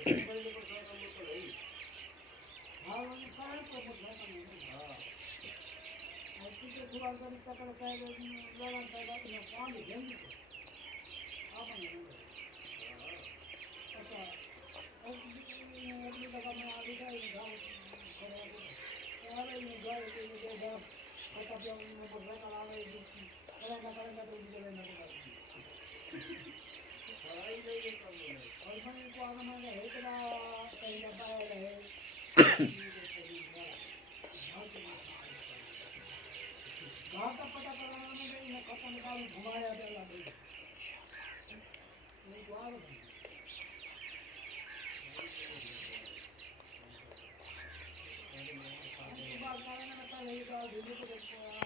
हाँ मैंने कहा है तो कुछ नहीं हाँ और तुझे दुआ कर तकड़ कह लड़न पैदा न पानी देंगी तो आप नहीं अच्छा अगली दफा मैं आगे का गाँव खड़ा यार ये गाय के लिए जा पता पे मोटरसाइकिल आ रही करेंगे तो उनके लेना और मैं इनको आगे मैं हेकड़ा कहीं दबाया रहे घाट का पता कराना में इन्हें खत्म निकाल घुमाया पहला नहीं तो आ बात कारण पहले ही